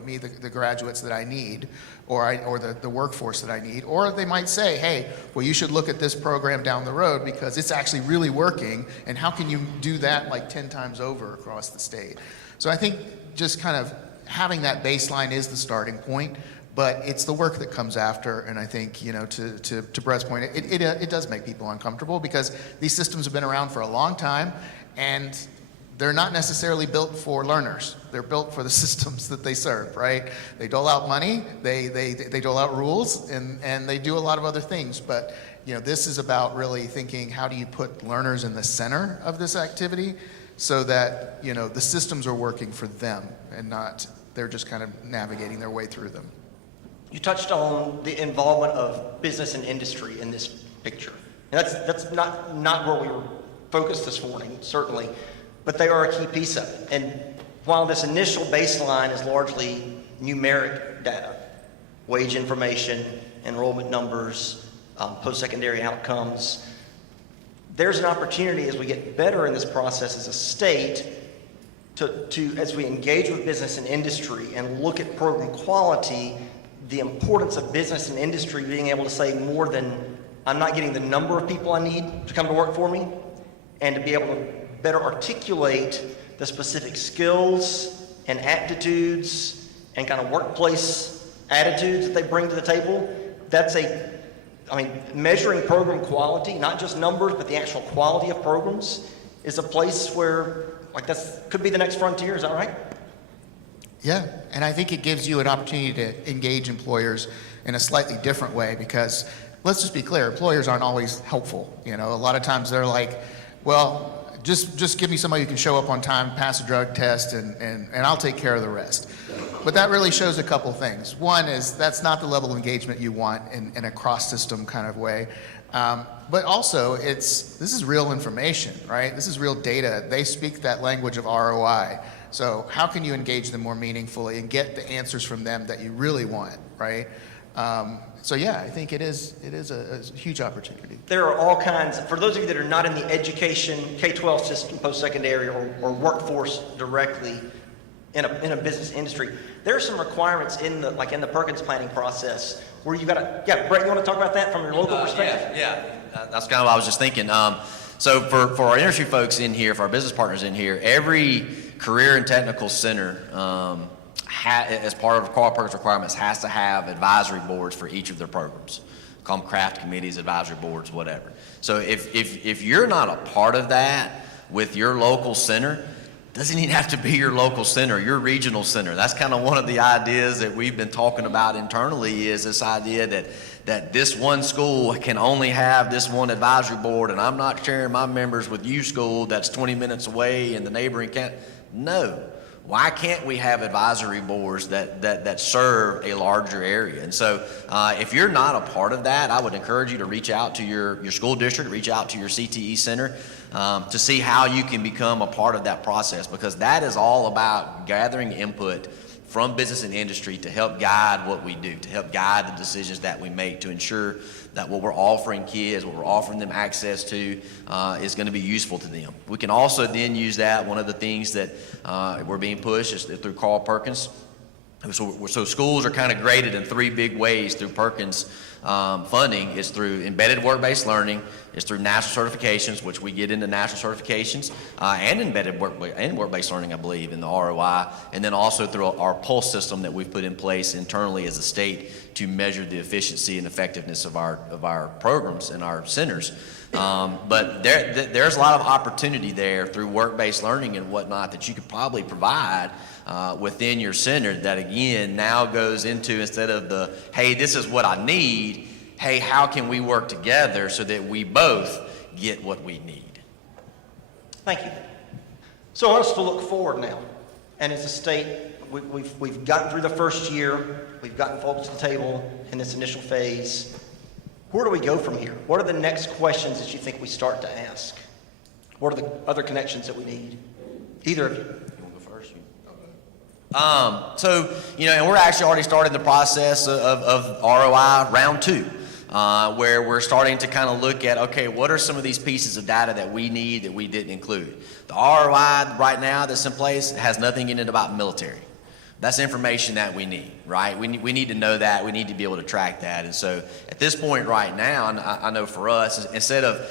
me the graduates that I need, or the workforce that I need. Or they might say, hey, well, you should look at this program down the road because it's actually really working. And how can you do that 10 times over across the state? So I think just kind of having that baseline is the starting point, but it's the work that comes after. And I think, to Brett's point, it does make people uncomfortable because these systems have been around for a long time and they're not necessarily built for learners. They're built for the systems that they serve, right? They dole out money, they dole out rules, and they do a lot of other things. But, this is about really thinking, how do you put learners in the center of this activity so that, the systems are working for them and not they're just kind of navigating their way through them. You touched on the involvement of business and industry in this picture. And that's not where we were focused this morning, certainly, but they are a key piece of it. And while this initial baseline is largely numeric data, wage information, enrollment numbers, post-secondary outcomes, there's an opportunity as we get better in this process as a state to as we engage with business and industry and look at program quality, the importance of business and industry being able to say more than, I'm not getting the number of people I need to come to work for me, and to be able to better articulate the specific skills and aptitudes and kind of workplace attitudes that they bring to the table. Measuring program quality, not just numbers, but the actual quality of programs, is a place where, that could be the next frontier. Is that right? Yeah, and I think it gives you an opportunity to engage employers in a slightly different way because, let's just be clear, employers aren't always helpful. A lot of times they're like, well, just give me somebody who can show up on time, pass a drug test, and I'll take care of the rest. But that really shows a couple things. One is that's not the level of engagement you want in a cross-system kind of way. But also, this is real information, right? This is real data. They speak that language of ROI. So how can you engage them more meaningfully and get the answers from them that you really want, right? So yeah, I think it is a huge opportunity. There are all kinds, for those of you that are not in the education, K-12 system, post-secondary, or workforce directly in a business industry, there are some requirements in the Perkins planning process where you got to, yeah, Brett, you want to talk about that from your local perspective? Yeah. That's kind of what I was just thinking. So for our industry folks in here, for our business partners in here, every career and technical center, as part of Carl Perkins requirements, has to have advisory boards for each of their programs. Call them craft committees, advisory boards, whatever. So if you're not a part of that with your local center, doesn't even have to be your local center, your regional center. That's kind of one of the ideas that we've been talking about internally, is this idea that this one school can only have this one advisory board, and I'm not sharing my members with you school that's 20 minutes away in the neighboring county. No. Why can't we have advisory boards that serve a larger area? And so if you're not a part of that, I would encourage you to reach out to your school district, reach out to your CTE center to see how you can become a part of that process, because that is all about gathering input from business and industry to help guide what we do, to help guide the decisions that we make, to ensure that what we're offering kids, what we're offering them access to is going to be useful to them. We can also then use that. One of the things that we're being pushed is through Carl Perkins. So schools are kind of graded in three big ways through Perkins funding. Is through embedded work-based learning, it's through national certifications, which we get into national certifications, and embedded work-based learning, I believe, in the ROI, and then also through our Pulse system that we've put in place internally as a state to measure the efficiency and effectiveness of our programs and our centers. But there's a lot of opportunity there through work-based learning and whatnot that you could probably provide within your center that, again, now goes into, instead of the, hey, this is what I need, hey, how can we work together so that we both get what we need? Thank you. So I want us to look forward now. And as a state, we've gotten through the first year. We've gotten folks to the table in this initial phase. Where do we go from here? What are the next questions that you think we start to ask? What are the other connections that we need? Either of you. You want to go first? So, and we're actually already started the process of ROI round 2. Where we're starting to kind of look at, okay, what are some of these pieces of data that we need that we didn't include? The ROI right now that's in place has nothing in it about military. That's information that we need, right? We need to know that. We need to be able to track that. And so at this point right now, and I know for us, instead of,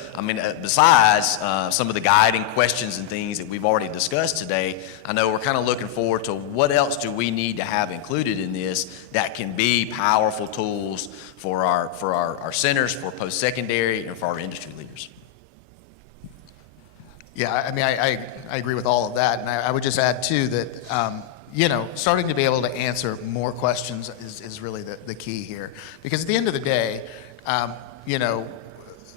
besides some of the guiding questions and things that we've already discussed today, I know we're kind of looking forward to what else do we need to have included in this that can be powerful tools for our centers, for post-secondary, and for our industry leaders. Yeah, I agree with all of that, and I would just add too that starting to be able to answer more questions is really the key here, because at the end of the day,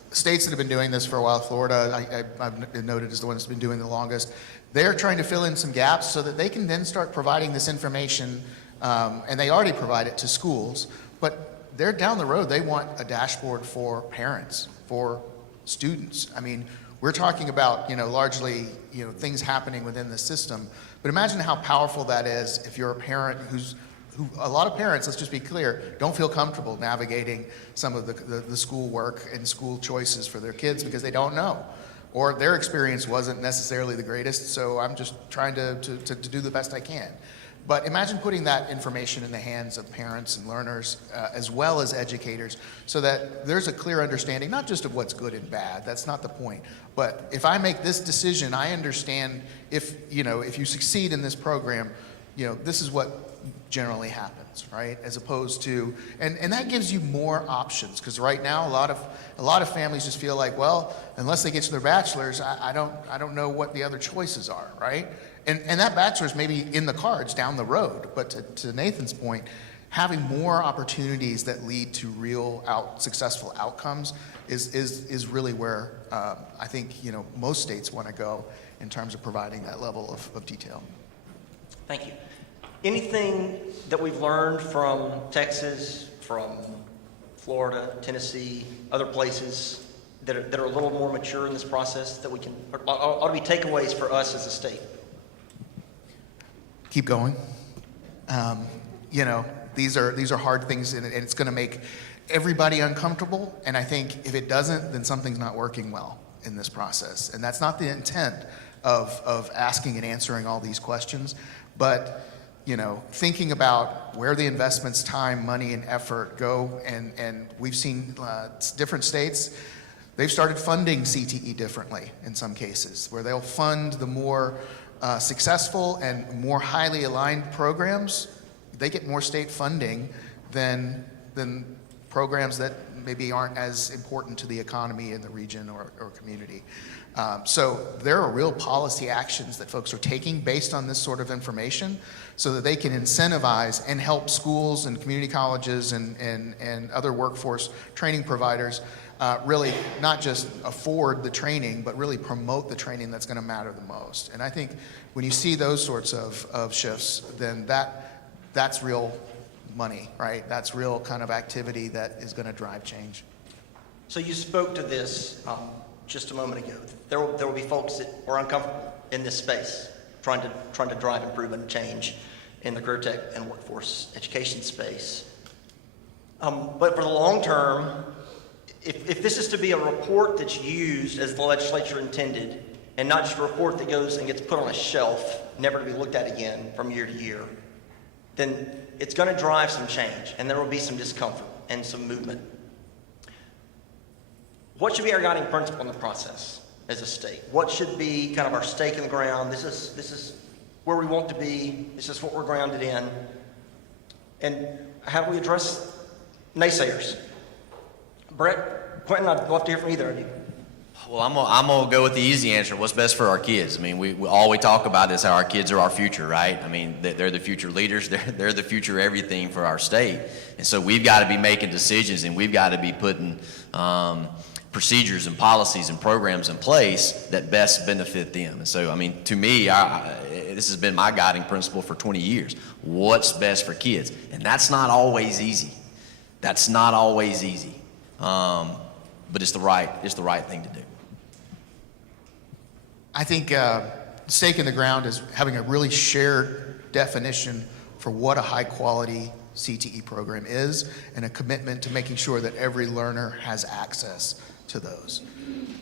states that have been doing this for a while, Florida, I've noted is the one that's been doing the longest. They're trying to fill in some gaps so that they can then start providing this information, and they already provide it to schools, but they're down the road. They want a dashboard for parents, for students. We're talking about, largely, things happening within the system. But imagine how powerful that is if you're a parent who a lot of parents, let's just be clear, don't feel comfortable navigating some of the school work and school choices for their kids because they don't know. Or their experience wasn't necessarily the greatest, so I'm just trying to do the best I can. But imagine putting that information in the hands of parents and learners, as well as educators, so that there's a clear understanding, not just of what's good and bad, that's not the point, but if I make this decision, I understand if you succeed in this program, this is what generally happens, right? As opposed to, and that gives you more options, because right now a lot of families just feel like, well, unless they get to their bachelor's, I don't know what the other choices are, right? And that bachelor's may be in the cards down the road, but to Nathan's point, having more opportunities that lead to real successful outcomes is really where I think most states want to go in terms of providing that level of detail. Thank you. Anything that we've learned from Texas, from Florida, Tennessee, other places that are a little more mature in this process that we can, ought to be takeaways for us as a state? Keep going. These are hard things, and it's going to make everybody uncomfortable. And I think if it doesn't, then something's not working well in this process. And that's not the intent of asking and answering all these questions. But thinking about where the investments, time, money, and effort go, and we've seen different states, they've started funding CTE differently in some cases, where they'll fund the more successful and more highly aligned programs. They get more state funding than programs that maybe aren't as important to the economy in the region or community. So there are real policy actions that folks are taking based on this sort of information so that they can incentivize and help schools and community colleges and other workforce training providers really not just afford the training, but really promote the training that's going to matter the most. And I think when you see those sorts of shifts, then that's real money, right? That's real kind of activity that is going to drive change. So you spoke to this just a moment ago. There will be folks that are uncomfortable in this space, trying to drive improvement and change in the career tech and workforce education space. But for the long term, if this is to be a report that's used as the legislature intended, and not just a report that goes and gets put on a shelf, never to be looked at again from year to year, then it's going to drive some change, and there will be some discomfort and some movement. What should be our guiding principle in the process as a state? What should be kind of our stake in the ground? This is where we want to be. This is what we're grounded in. And how do we address naysayers? Brett, Quentin, I'd love to hear from either of you. Well, I'm gonna go with the easy answer. What's best for our kids? I mean, all we talk about is how our kids are our future, right? I mean, they're the future leaders. They're the future everything for our state. And so we've got to be making decisions, and we've got to be putting procedures and policies and programs in place that best benefit them. And so, I mean, to me, this has been my guiding principle for 20 years. What's best for kids? And that's not always easy. That's not always easy. But it's the right thing to do. I think stake in the ground is having a really shared definition for what a high-quality CTE program is, and a commitment to making sure that every learner has access to those.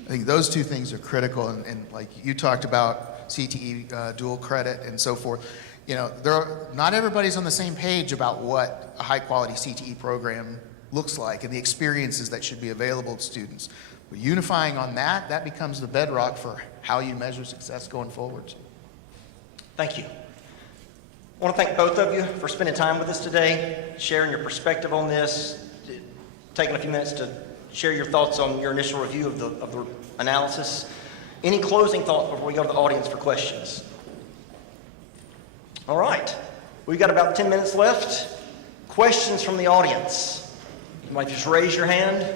I think those two things are critical, and like you talked about CTE dual credit and so forth. Not everybody's on the same page about what a high-quality CTE program looks like and the experiences that should be available to students. But unifying on that becomes the bedrock for how you measure success going forward. Thank you. I want to thank both of you for spending time with us today, sharing your perspective on this, taking a few minutes to share your thoughts on your initial review of the analysis. Any closing thoughts before we go to the audience for questions? All right. We've got about 10 minutes left. Questions from the audience? You might just raise your hand.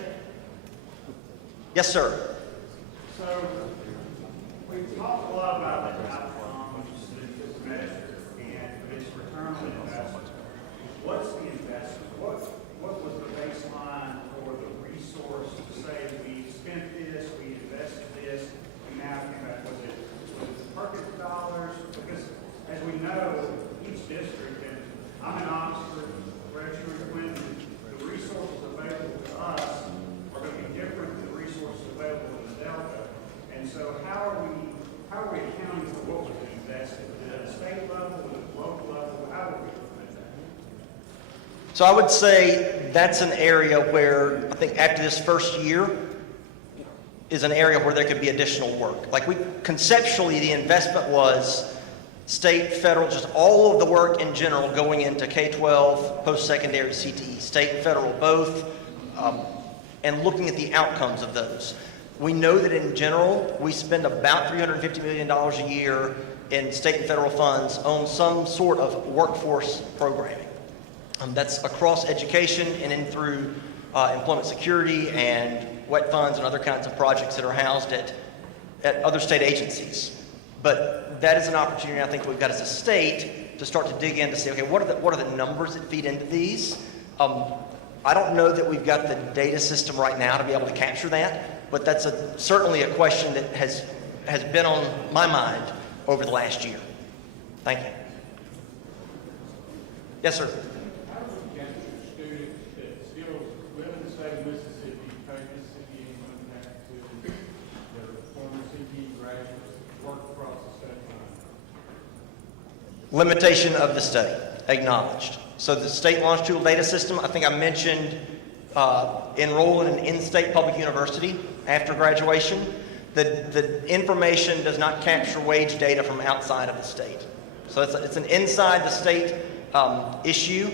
Yes, sir. So, we've talked a lot about the outcome, which is this measure, and its return on investment. What's the investment? What was the baseline for the resource to say we spent this, we invested this, we now came back? Was it perfect dollars? Because as we know, each district, and I'm in Oxford, the resources available to us are going to be different than the resources available in the Delta. And so how are we accounting for what was invested? At a state level, at a local level, how would we implement that? So I would say that's an area where I think after this first year is an area where there could be additional work. Like conceptually, the investment was state, federal, just all of the work in general going into K-12, post-secondary CTE, state and federal both, and looking at the outcomes of those. We know that in general, we spend about $350 million a year in state and federal funds on some sort of workforce programming. That's across education and in through employment security and wet funds and other kinds of projects that are housed at other state agencies. But that is an opportunity I think we've got as a state to start to dig in to say, okay, what are the numbers that feed into these? I don't know that we've got the data system right now to be able to capture that, but that's certainly a question that has been on my mind over the last year. Thank you. Yes, sir. How do we capture students that still live in the state of Mississippi, pay Mississippi income tax to their former CP graduates, work across the state line? Limitation of the study, acknowledged. So the state longitudinal data system, I think I mentioned enroll in an in-state public university after graduation. The information does not capture wage data from outside of the state. So it's an inside the state issue,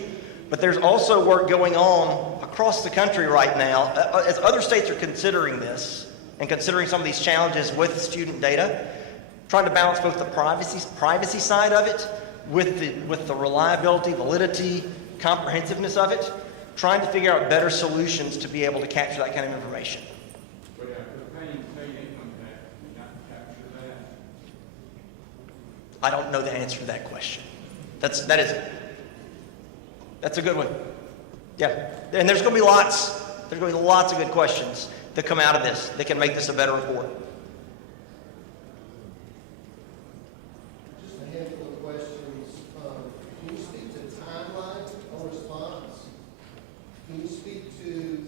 but there's also work going on across the country right now as other states are considering this and considering some of these challenges with student data, trying to balance both the privacy side of it with the reliability, validity, comprehensiveness of it, trying to figure out better solutions to be able to capture that kind of information. But if they're paying state income tax, we not capture that? I don't know the answer to that question. That's a good one. Yeah, and there's going to be lots of good questions that come out of this that can make this a better report. Just a handful of questions. Can you speak to timeline on response? Can you speak to,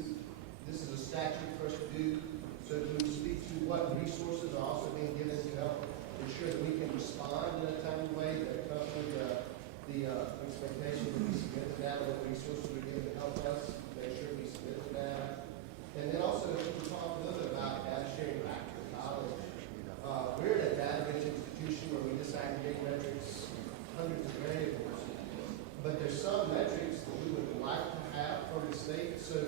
this is a statute for us to do, so can you speak to what resources are also being given to help ensure that we can respond in a timely way that accompany the expectation that we submit the data, what resources are given to help us, make sure we submit the data? And then also, if you can talk a little bit about data sharing back to the college. We're at a data-rich institution where we disaggregate metrics, hundreds of variables, but there's some metrics that we would like to have from the state, so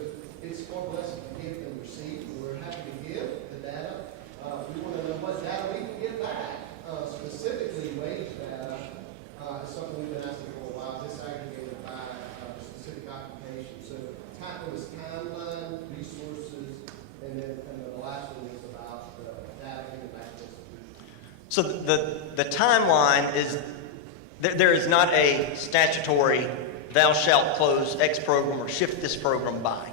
it's more blessed to give than receive. We're happy to give the data. We want to know what data we can get back, specifically wage data. Is something we've been asking for a while, disaggregated by specific occupation. So tackle this timeline, resources, and then the last one is about data getting back to the institution. So the timeline is, there is not a statutory thou shalt close X program or shift this program by.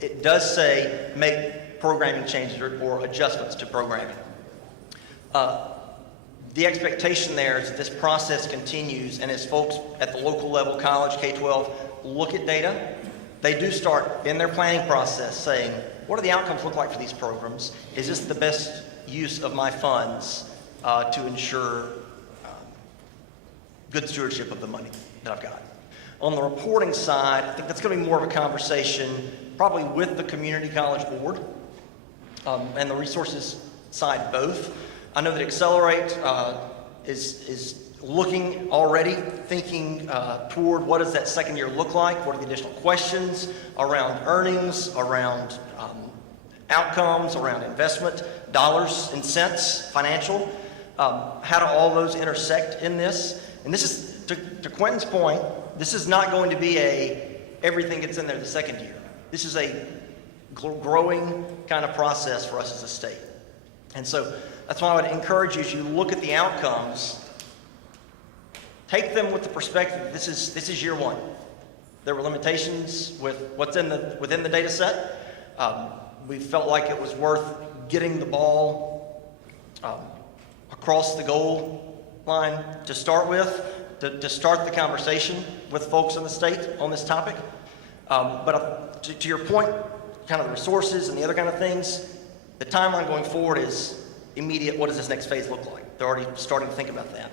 It does say make programming changes or adjustments to programming. The expectation there is that this process continues, and as folks at the local level, college, K-12, look at data, they do start in their planning process saying, what do the outcomes look like for these programs? Is this the best use of my funds to ensure good stewardship of the money that I've got? On the reporting side, I think that's going to be more of a conversation probably with the community college board and the resources side both. I know that Accelerate is looking already, thinking toward what does that second year look like, what are the additional questions around earnings, around outcomes, around investment, dollars and cents, financial, how do all those intersect in this? And this is, to Quentin's point, this is not going to be everything gets in there the second year. This is a growing kind of process for us as a state. And so that's why I would encourage you, as you look at the outcomes, take them with the perspective that this is year one. There were limitations with what's within the data set. We felt like it was worth getting the ball across the goal line to start with, to start the conversation with folks in the state on this topic. But to your point, kind of the resources and the other kind of things, the timeline going forward is immediate. What does this next phase look like? They're already starting to think about that.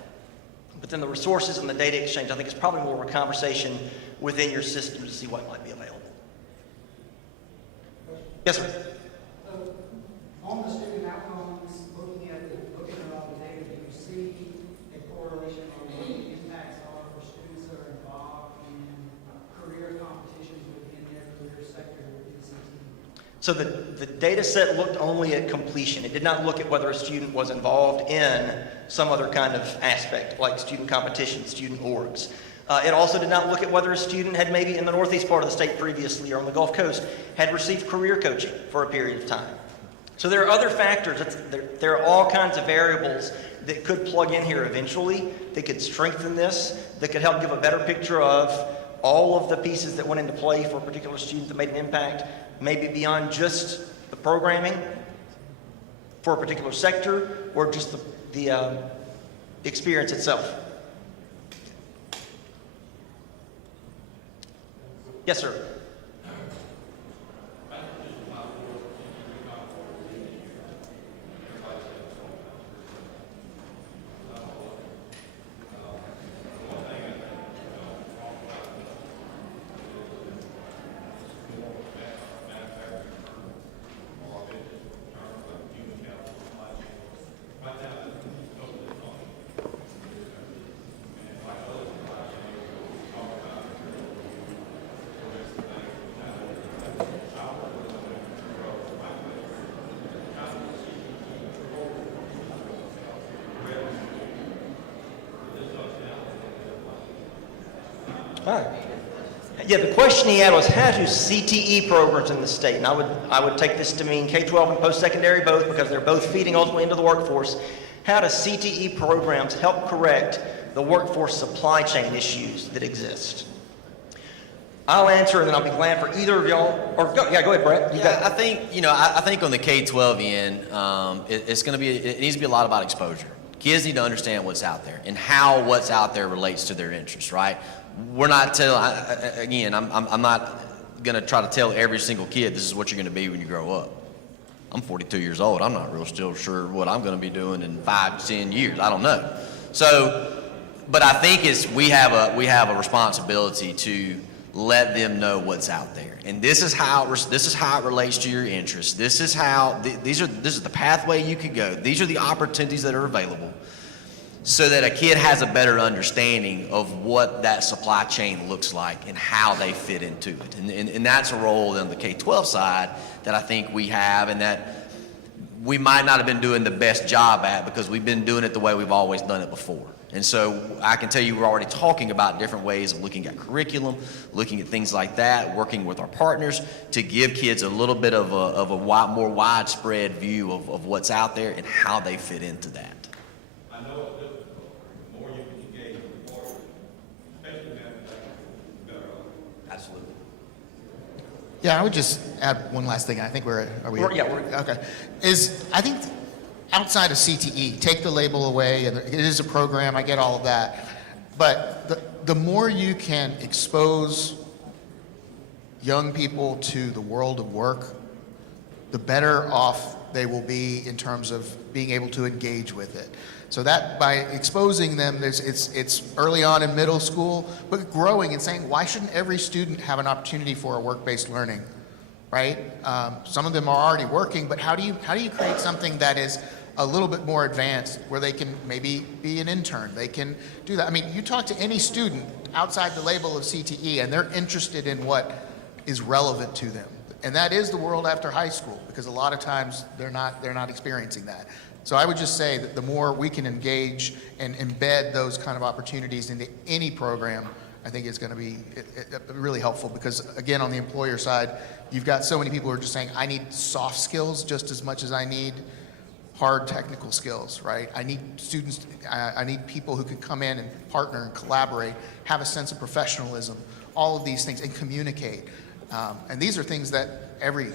But then the resources and the data exchange, I think, is probably more of a conversation within your system to see what might be available. Yes, sir. On the student outcomes, looking at all the data, do you see a correlation on what the impacts are for students that are involved in career competitions within their career sector within CT? So the data set looked only at completion. It did not look at whether a student was involved in some other kind of aspect, like student competition, student orgs. It also did not look at whether a student had maybe in the northeast part of the state previously or on the Gulf Coast had received career coaching for a period of time. So there are other factors. There are all kinds of variables that could plug in here eventually, that could strengthen this, that could help give a better picture of all of the pieces that went into play for a particular student that made an impact, maybe beyond just the programming for a particular sector or just the experience itself. Yes, sir. All right. Yeah, the question he had was how do CTE programs in the state, and I would take this to mean K-12 and post-secondary both because they're both feeding ultimately into the workforce. How do CTE programs help correct the workforce supply chain issues that exist? I'll answer and then I'll be glad for either of y'all, or go ahead, Brett. I think on the K-12 end, it needs to be a lot about exposure. Kids need to understand what's out there and how what's out there relates to their interests, right? We're not telling, I'm not going to try to tell every single kid this is what you're going to be when you grow up. I'm 42 years old. I'm not still sure what I'm going to be doing in 5 to 10 years. I don't know. So, but I think we have a responsibility to let them know what's out there, and this is how it relates to your interests. This is the pathway you could go. These are the opportunities that are available, so that a kid has a better understanding of what that supply chain looks like and how they fit into it. And that's a role on the K-12 side that I think we have, and that we might not have been doing the best job at because we've been doing it the way we've always done it before. And so I can tell you we're already talking about different ways of looking at curriculum, looking at things like that, working with our partners to give kids a little bit of a more widespread view of what's out there and how they fit into that. I know it's difficult. The more you can engage with the more, especially the better off. Absolutely. Yeah, I would just add one last thing. I think we're okay. I think outside of CTE, take the label away, and it is a program, I get all of that. But the more you can expose young people to the world of work, the better off they will be in terms of being able to engage with it. So that by exposing them, it's early on in middle school, but growing and saying, why shouldn't every student have an opportunity for a work-based learning, right? Some of them are already working, but how do you create something that is a little bit more advanced where they can maybe be an intern? They can do that. I mean, you talk to any student outside the label of CTE and they're interested in what is relevant to them. And that is the world after high school, because a lot of times they're not experiencing that. So I would just say that the more we can engage and embed those kind of opportunities into any program, I think it's going to be really helpful, because again, on the employer side, you've got so many people who are just saying, I need soft skills just as much as I need hard technical skills, right? I need students, I need people who can come in and partner and collaborate, have a sense of professionalism, all of these things, and communicate. And these are things that every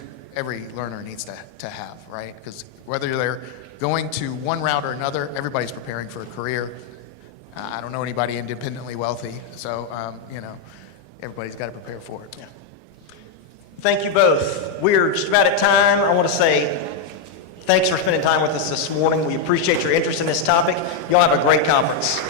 learner needs to have, right? Because whether they're going to one route or another, everybody's preparing for a career. I don't know anybody independently wealthy, so everybody's got to prepare for it. Yeah. Thank you both. We're just about at time. I want to say thanks for spending time with us this morning. We appreciate your interest in this topic. Y'all have a great conference.